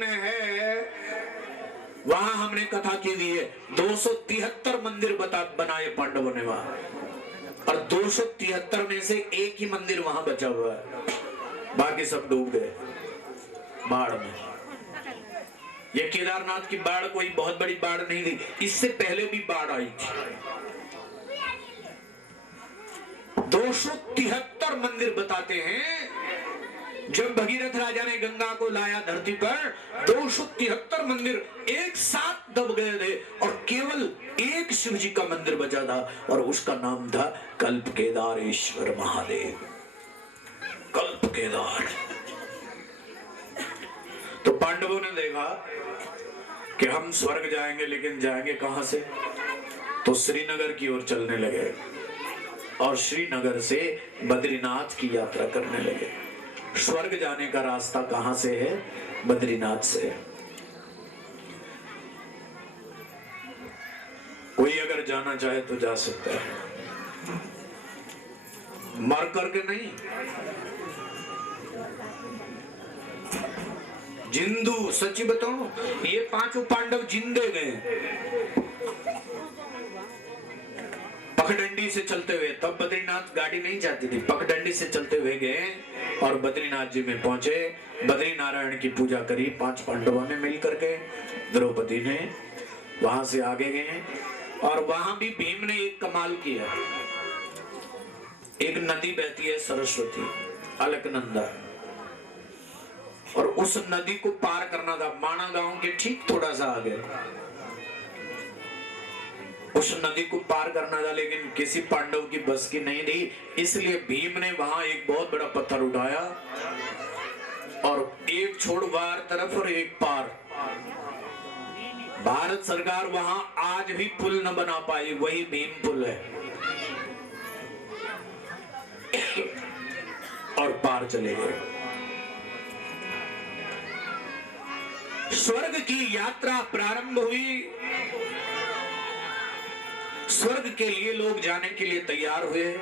में है, वहां हमने कथा की हुई है। 273 मंदिर बनाए पांडवों ने वहां, और 273 में से एक ही मंदिर वहां बचा हुआ है, बाकी सब डूब गए बाढ़ में। ये केदारनाथ की बाढ़ कोई बहुत बड़ी बाढ़ नहीं थी, इससे पहले भी बाढ़ आई थी। 273 मंदिर बताते हैं। जब भगीरथ राजा ने गंगा को लाया धरती पर, 273 मंदिर एक साथ दब गए थे और केवल एक शिव जी का मंदिर बचा था, और उसका नाम था कल्प केदारेश्वर महादेव। कल्प केदार। तो पांडवों ने देखा कि हम स्वर्ग जाएंगे, लेकिन जाएंगे कहां से? तो श्रीनगर की ओर चलने लगे और श्रीनगर से बद्रीनाथ की यात्रा करने लगे। स्वर्ग जाने का रास्ता कहां से है? बद्रीनाथ से। कोई अगर जाना चाहे तो जा सकता है, मर करके नहीं। जिंदू, सच्ची बताऊं, ये पांचों पांडव जिंदे गए पगडंडी से चलते हुए। तब बद्रीनाथ गाड़ी नहीं जाती थी, पगडंडी से चलते हुए गए और बद्रीनाथ जी में पहुंचे। बद्री नारायण की पूजा करी 5 पांडवों ने मिलकर के, द्रौपदी ने। वहां से आगे गए और वहां भी भीम ने एक कमाल किया। एक नदी बहती है सरस्वती, अलकनंदा, और उस नदी को पार करना था। माणा गांव के ठीक थोड़ा सा आगे उस नदी को पार करना था, लेकिन किसी पांडव की बस की नहीं थी। इसलिए भीम ने वहां एक बहुत बड़ा पत्थर उठाया और एक छोड़ बाहर तरफ और एक पार। भारत सरकार वहां आज भी पुल न बना पाई, वही भीम पुल है। और पार चले गए। स्वर्ग की यात्रा प्रारंभ हुई। स्वर्ग के लिए लोग जाने के लिए तैयार हुए।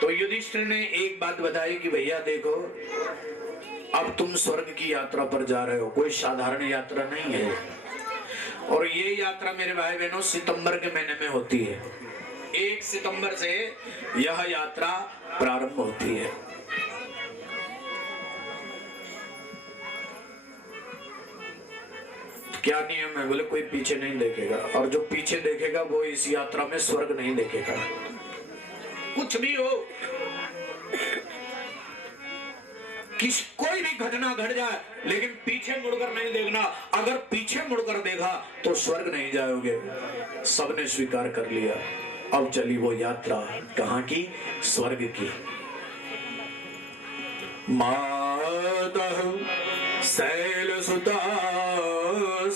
तो युधिष्ठिर ने एक बात बताई कि भैया देखो, अब तुम स्वर्ग की यात्रा पर जा रहे हो, कोई साधारण यात्रा नहीं है। और ये यात्रा मेरे भाई बहनों सितंबर के महीने में होती है। 1 सितंबर से यह यात्रा प्रारंभ होती है। क्या नियम है? बोले कोई पीछे नहीं देखेगा, और जो पीछे देखेगा वो इस यात्रा में स्वर्ग नहीं देखेगा। कुछ भी हो, कोई भी घटना घट जाए, लेकिन पीछे मुड़कर नहीं देखना। अगर पीछे मुड़कर देखा तो स्वर्ग नहीं जाओगे। सबने स्वीकार कर लिया। अब चली वो यात्रा कहां की? स्वर्ग की। माता शैल सुता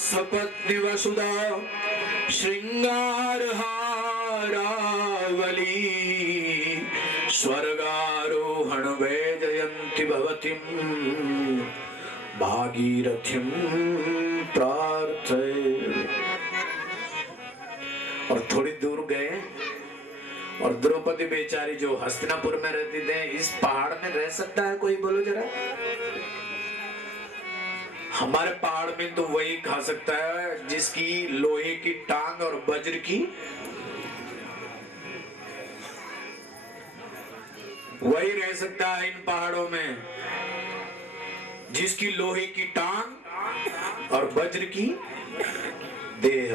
सपत्नी वसुधा श्रृंगार हारावली स्वर्गारोहण वैजयंती भवतीं भागीरथीं प्रार्थये। और थोड़ी दूर गए और द्रौपदी बेचारी जो हस्तिनापुर में रहती थे, इस पहाड़ में रह सकता है कोई? बोलो जरा। हमारे पहाड़ में तो वही खा सकता है जिसकी लोहे की टांग और वज्र की, वही रह सकता है इन पहाड़ों में जिसकी लोहे की टांग और वज्र की देह।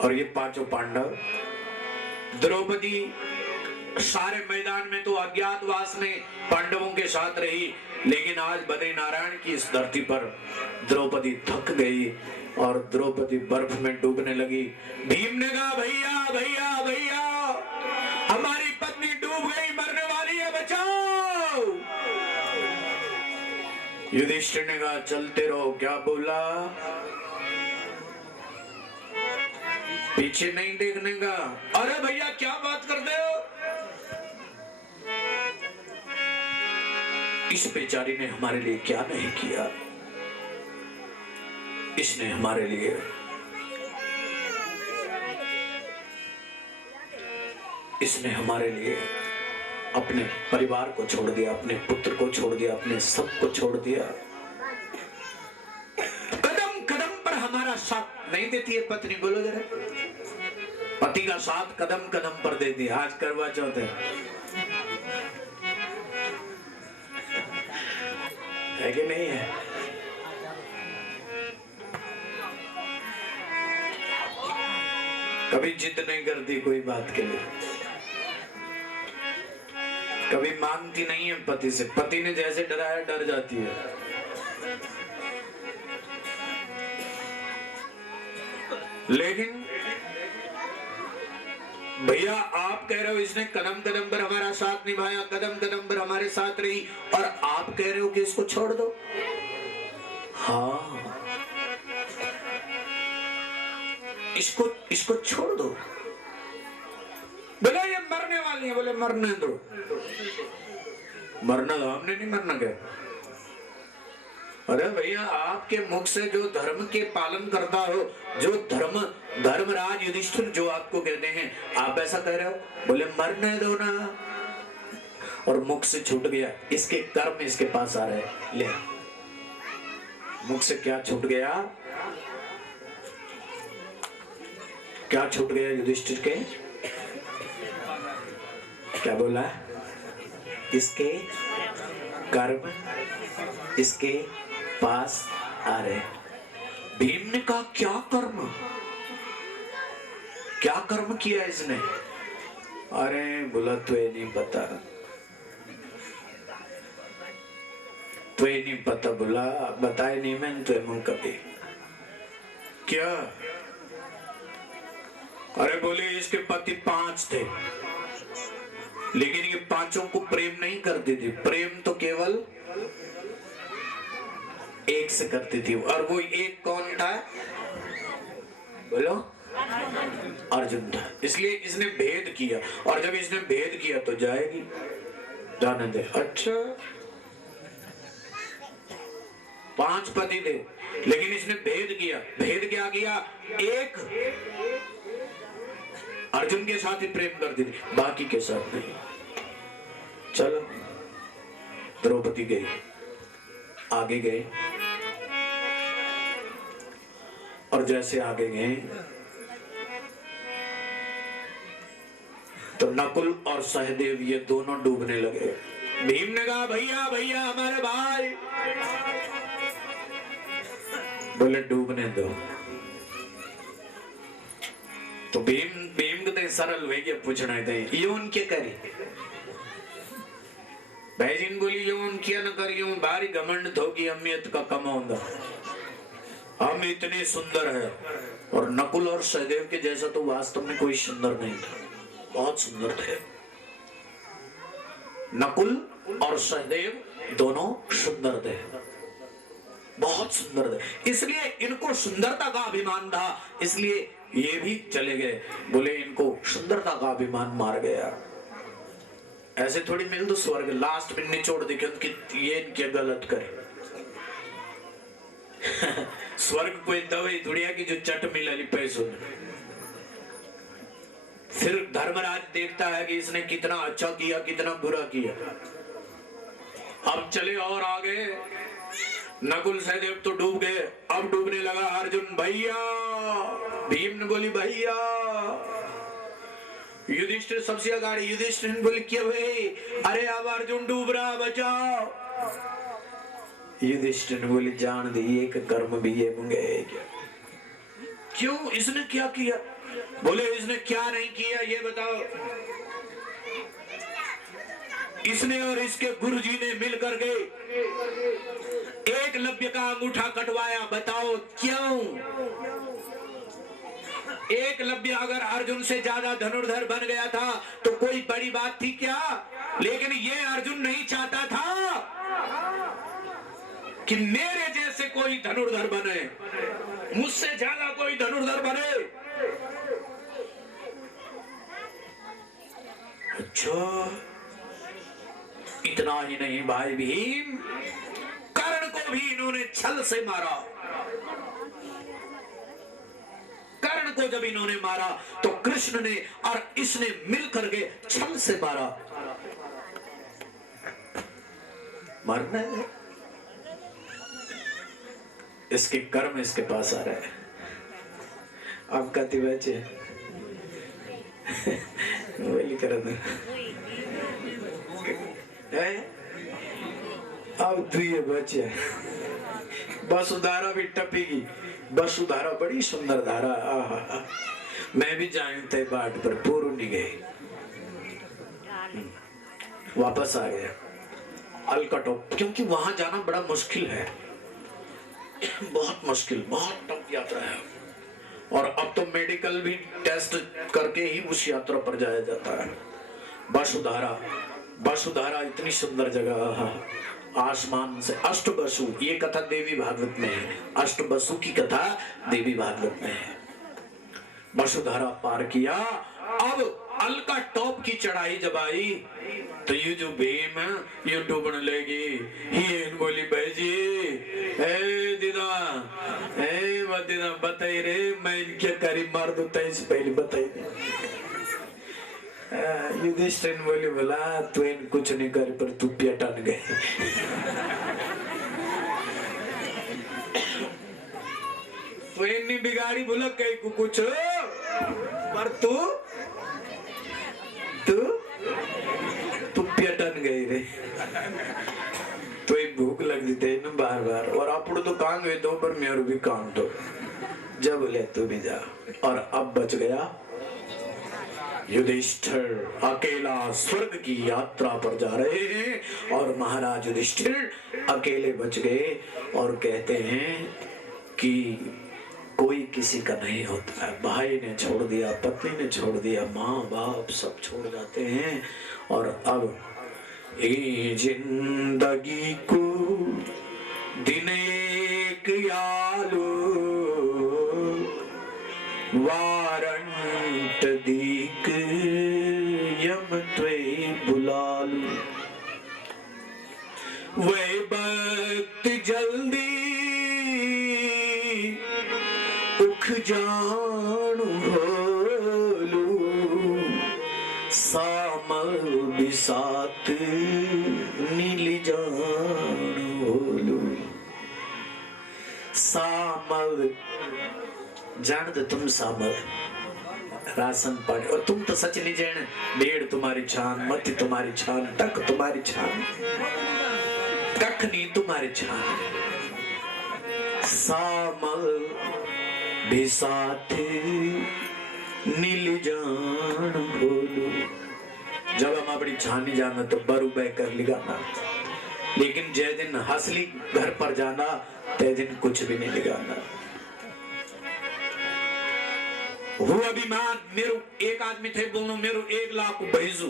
और ये पांचों पांडव, द्रौपदी सारे मैदान में तो अज्ञातवास में पांडवों के साथ रही, लेकिन आज बद्री नारायण की इस धरती पर द्रौपदी थक गई और द्रौपदी बर्फ में डूबने लगी। भीम ने कहा भैया भैया भैया, हमारी पत्नी डूब गई, मरने वाली है, बचाओ। युधिष्ठिर ने कहा चलते रहो। क्या बोला? पीछे नहीं देखने का। अरे भैया क्या बात करते हो? इस बेचारी ने हमारे लिए क्या नहीं किया। इसने हमारे लिए अपने परिवार को छोड़ दिया, अपने पुत्र को छोड़ दिया, अपने सब को छोड़ दिया। कदम कदम पर हमारा साथ नहीं देती है पत्नी, बोलो जरा। पति का साथ कदम कदम पर देती है। आज करवा चौथ है कि नहीं है? कभी जिद नहीं करती कोई बात के लिए, कभी मांगती नहीं है पति से। पति ने जैसे डराया डर जाती है। लेकिन भैया आप कह रहे हो इसने कदम कदम पर हमारा साथ निभाया, कदम कदम पर हमारे साथ रही, और आप कह रहे हो कि इसको छोड़ दो। हाँ, इसको छोड़ दो। बोले ये मरने वाली है। बोले मरने दो। मरना दो, हमने नहीं मरना क्या? अरे भैया आपके मुख से जो धर्म के पालन करता हो, जो धर्मराज युधिष्ठिर जो आपको कहते हैं, आप ऐसा कह रहे हो। बोले मरने दो ना, और मुख से छूट गया। इसके कर्म इसके पास आ रहे। ले, मुख से क्या छूट गया? क्या छूट गया युधिष्ठिर के? क्या बोला? इसके कर्म इसके पास आ रहे। भीम ने कहा क्या कर्म? क्या कर्म किया इसने? अरे बोला तुझे नहीं पता, तुझे नहीं पता। बोला बताए नहीं मैंने तुझे मुंह कभी। क्या? अरे बोले इसके पति 5 थे, लेकिन ये 5 को प्रेम नहीं करती थी। प्रेम तो केवल एक से करती थी, और वो एक कौन था? बोलो अर्जुन था। इसलिए इसने भेद किया, और जब इसने भेद किया तो जाएगी, जाने दे। अच्छा 5 पति थे, लेकिन इसने भेद किया। भेद क्या किया? एक अर्जुन के साथ ही प्रेम करती थी, बाकी के साथ नहीं। चलो द्रौपदी गई, आगे गए, और जैसे आगे गए तो नकुल और सहदेव ये दोनों डूबने लगे। भीम ने कहा भैया भैया हमारे भाई। बोले डूबने दो। तो भीम के सरल वे के पूछना थे ये उनके करी। भाईजीन बोली ये उनकी न करी, भारी घमंड थो कि अमियत का कमाऊंगा, हम इतने सुंदर है। और नकुल और सहदेव के जैसा तो वास्तव में कोई सुंदर नहीं था, बहुत सुंदर थे। नकुल और सहदेव दोनों सुंदर थे, बहुत सुंदर थे। इसलिए इनको सुंदरता का अभिमान था, इसलिए ये भी चले गए। बोले इनको सुंदरता का अभिमान मार गया। ऐसे थोड़ी मिल दो स्वर्ग, लास्ट में निचोड़ देखे उनकी ये इनके गलत करे। स्वर्ग कोई दवाई दुनिया की जो चट मिला पैसों में। फिर धर्मराज देखता है कि इसने कितना अच्छा किया कितना बुरा किया। अब चले और आगे, नकुल सहदेव तो डूब गए, अब डूबने लगा अर्जुन। भैया भीम ने बोली भैया। युधिष्ठिर सबसे आगे, युधिष्ठिर ने बोली क्या भाई? अरे अब अर्जुन डूब रहा, बचाओ। युधिष्ठिर ने बोली जान दी एक कर्म भी ये मंगे क्या? क्यों इसने क्या किया? बोले इसने क्या नहीं किया ये बताओ। इसने और इसके गुरुजी ने मिलकर के एकलव्य का अंगूठा कटवाया, बताओ क्यों? एकलव्य अगर अर्जुन से ज्यादा धनुर्धर बन गया था तो कोई बड़ी बात थी क्या? लेकिन ये अर्जुन नहीं चाहता था कि मेरे जैसे कोई धनुर्धर बने, मुझसे ज्यादा कोई धनुर्धर बने। अच्छा इतना ही नहीं भाई भीम, कर्ण को भी इन्होंने छल से मारा। कर्ण को जब इन्होंने मारा तो कृष्ण ने और इसने मिलकर के छल से मारा। मरना है, इसके कर्म इसके पास आ रहे हैं। अब कहती बच्चे वही कर अब तू ये बच्चे वसुधारा भी टपेगी। वसुधारा बड़ी सुंदर धारा, आहा मैं भी जानते बाट पर पूर्व नहीं गई, वापस आ गया अलकटो, क्योंकि वहां जाना बड़ा मुश्किल है, बहुत मुश्किल, बहुत टफ यात्रा है। और अब तो मेडिकल भी टेस्ट करके ही उस यात्रा पर जाया जाता है। वसुधारा, वसुधारा इतनी सुंदर जगह, आसमान से अष्टवसु, ये कथा देवी भागवत में है, अष्टवसु की कथा देवी भागवत में है। वसुधारा पार किया, अब अलका टॉप की चढ़ाई जब आई तो ये जो भीम है ये डूबने लगी। ये बोली भाई जी ए दीदा, ए दीदा बताई रे मैं क्या करी मार दो इससे पहले बताई। युधिष्ठिर बोली बोला तू इन कुछ नहीं कर पर तू पेटन गए। तो इन्नी बिगाड़ी बोला कहीं को कुछ पर तू पेटन गई रे। तो एक भूख लगी थी ना बार बार, और आप तो कान वे दो पर मेरे भी कान दो, जब ले तू भी जा। और अब बच गया युधिष्ठिर, अकेला स्वर्ग की यात्रा पर जा रहे हैं और महाराज युधिष्ठिर अकेले बच गए। और कहते हैं कि कोई किसी का नहीं होता है, भाई ने छोड़ दिया, पत्नी ने छोड़ दिया, माँ बाप सब छोड़ जाते हैं। और अब ये जिंदगी को दिन एक आलू वारंट दीक यम त्वे बुलालू, वे वक्त जल्दी उख जानू होलू, सामल बिसात नीली जानू होलू। सामल जान दो तुम, सामल राशन पानी, और तुम तो सच नहीं जान, डेढ़ तुम्हारी छान, मत तुम्हारी छान, टक तुम्हारी छान, कख नहीं तुम्हारी छान। सामल बिसात नीली जान बोलू, जब हम अपनी छानी जाना तो बरू बह कर लिगाना, लेकिन जय दिन हसली घर पर जाना ते दिन कुछ भी नहीं लिगाना। वो अभिमान मेरो, एक आदमी थे बोलो मेरो 1 लाख भेजू,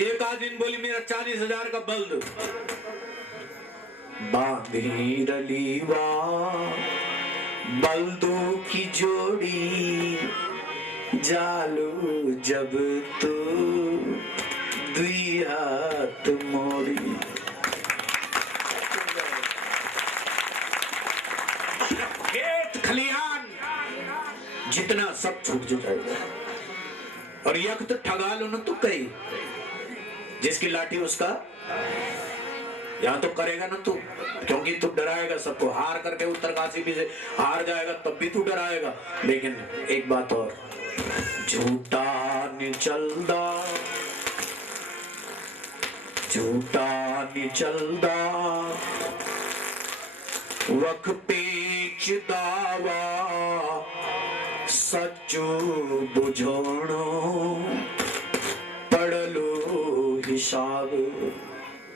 एक आदमी बोली मेरा 40,000 का बल दो। बांधी रलीवा बल्दों की जोड़ी, जालू जब तू दुई हाथ मोड़ी। खेत खलिहान जितना सब छूट जाएगा, और यक तो ठगा लो ना, तो कहीं जिसकी लाठी उसका यहाँ तो करेगा ना तू, क्योंकि तू डराएगा सबको, हार करके उत्तरकाशी भी से हार जाएगा तब भी तू डराएगा। लेकिन एक बात और, झूठा नहीं चलदा, झूठा नहीं चलदा, वक पेच दावा, सच्चो बुझोणो पढ़ लो हिसाब।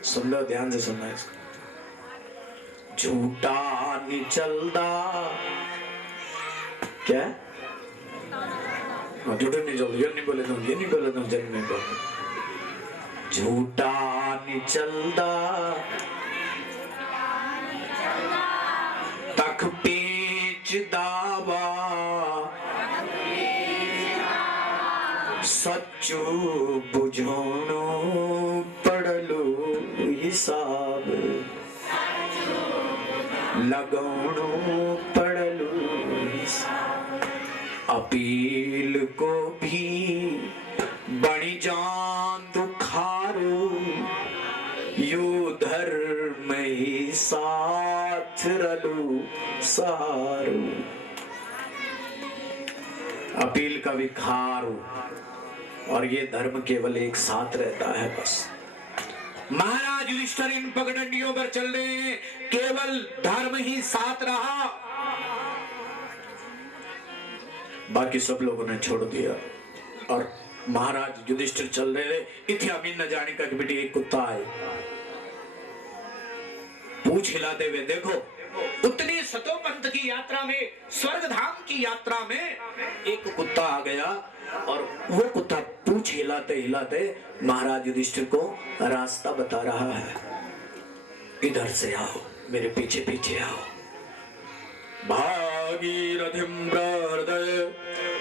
सुन लो, ध्यान से सुनना इसको। झूठा नहीं चलदा, क्या झूठे नहीं चल, ये नहीं बोले, ये नहीं बोले, जन नहीं बोले। झूठा नहीं चलदा, तक पेच दावा, सच्चो बुझोणो पढ़ लो हिसाब, लगौणो पढ़ लो हिसाब। अपील को भी बड़ी जान दुखारो, यू धर साथ रलू सहारू। अपील का विखारू, और ये धर्म केवल एक साथ रहता है बस। महाराज युधिष्ठिर इन पगडंडियों पर चल रहे हैं, केवल धर्म ही साथ रहा, बाकी सब लोगों ने छोड़ दिया। और महाराज युधिष्ठिर चल रहे थे, इत्यादि न जाने का कि बेटी एक कुत्ता है, पूछ हिलाते हुए देखो, उतनी सतों पंथ की यात्रा में, स्वर्ग धाम की यात्रा में एक कुत्ता आ गया, और वो कुत्ता पूछ हिलाते हिलाते महाराज युधिष्ठिर को रास्ता बता रहा है, इधर से आओ, मेरे पीछे पीछे आओ। भागीरथिं प्रहृदय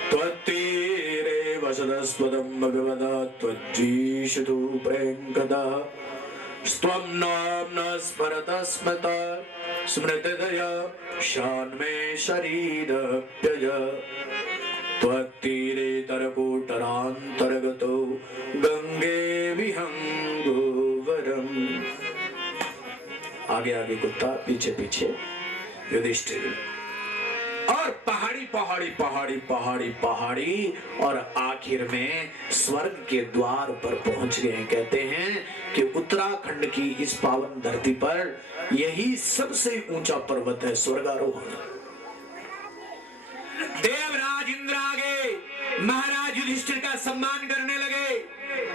त्वत्तीरे वसदस्त्वदं भगवदा त्वज्जीषतु प्रेङ्कदा स्वं नाम्ना स्मरतः स्मृता स्मृतिदया शान्मे शरीरप्यय त्वत्तीरे तरकूटरान्तर्गतो गंगे विहंगोवरम। आगे आगे कुत्ता, पीछे पीछे युधिष्ठिर, और पहाड़ी पहाड़ी पहाड़ी पहाड़ी पहाड़ी, और आखिर में स्वर्ग के द्वार पर पहुंच गए। कहते हैं कि उत्तराखंड की इस पावन धरती पर यही सबसे ऊंचा पर्वत है स्वर्गारोहण। देवराज इंद्र आगे महाराज युधिष्ठिर का सम्मान करने लगे।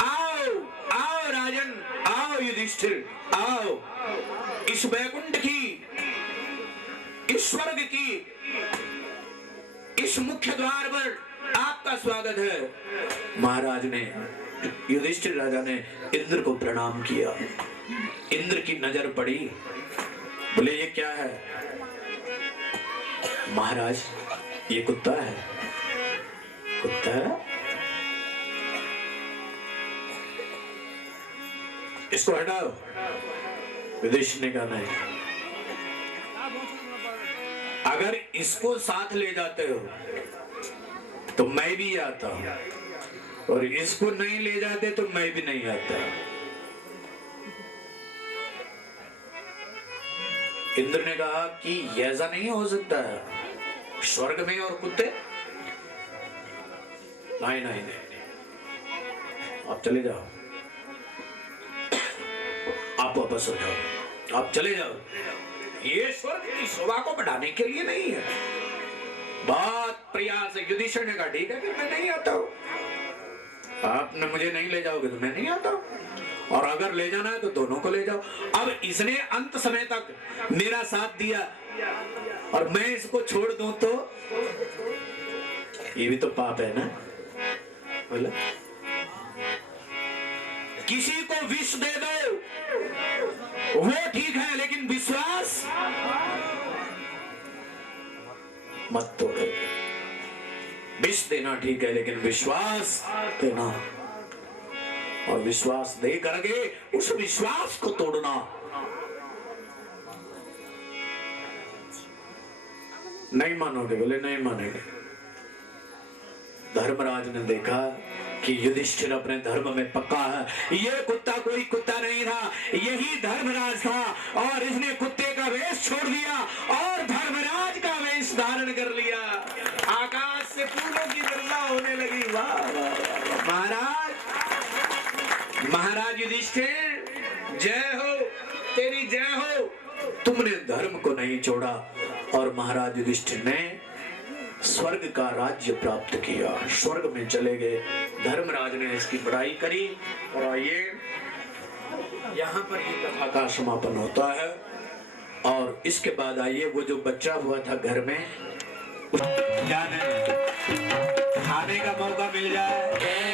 आओ आओ राजन, आओ युधिष्ठिर, आओ, इस वैकुंठ की, इस स्वर्ग की, इस मुख्य द्वार पर आपका स्वागत है। महाराज ने, युधिष्ठिर राजा ने इंद्र को प्रणाम किया। इंद्र की नजर पड़ी, बोले ये क्या है? महाराज ये कुत्ता है। कुत्ता है? इसको हटाओ। युधिष्ठिर ने कहा नहीं, अगर इसको साथ ले जाते हो तो मैं भी आता हूं, और इसको नहीं ले जाते तो मैं भी नहीं आता। इंद्र ने कहा कि ऐसा नहीं हो सकता है, स्वर्ग में और कुत्ते? नहीं नहीं नहीं, आप चले जाओ, आप वापस हो जाओ, आप चले जाओ, ये स्वर्ग की शोभा को बढ़ाने के लिए नहीं है। बहुत प्रयास है। युधिष्ठिर ने कहा ठीक है फिर मैं नहीं आता हूं, आपने मुझे नहीं ले जाओगे तो मैं नहीं आता हूं, और अगर ले जाना है तो दोनों को ले जाओ। अब इसने अंत समय तक मेरा साथ दिया, और मैं इसको छोड़ दूं तो ये भी तो पाप है ना। बोला किसी को विष दे दो वो ठीक है, लेकिन विश्वास मत तोड़ो। विष देना ठीक है, लेकिन विश्वास देना, और विश्वास दे करके उस विश्वास को तोड़ना। नहीं मानोगे? बोले नहीं मानेंगे। धर्मराज ने देखा कि युधिष्ठिर अपने धर्म में पक्का है। ये कुत्ता कोई कुत्ता नहीं था, यही धर्मराज था, और इसने कुत्ते का वेश छोड़ दिया और धर्मराज का वेश धारण कर लिया। आकाश से फूलों की वर्षा होने लगी। वाह वाह महाराज, महाराज युधिष्ठिर जय हो, तेरी जय हो। तुमने धर्म को नहीं छोड़ा, और महाराज युधिष्ठिर ने स्वर्ग का राज्य प्राप्त किया, स्वर्ग में चले गए। धर्मराज ने इसकी बड़ाई करी, और आइए यहाँ पर ये कथा का समापन होता है। और इसके बाद आइए वो जो बच्चा हुआ था घर में, खाने का मौका मिल जाए।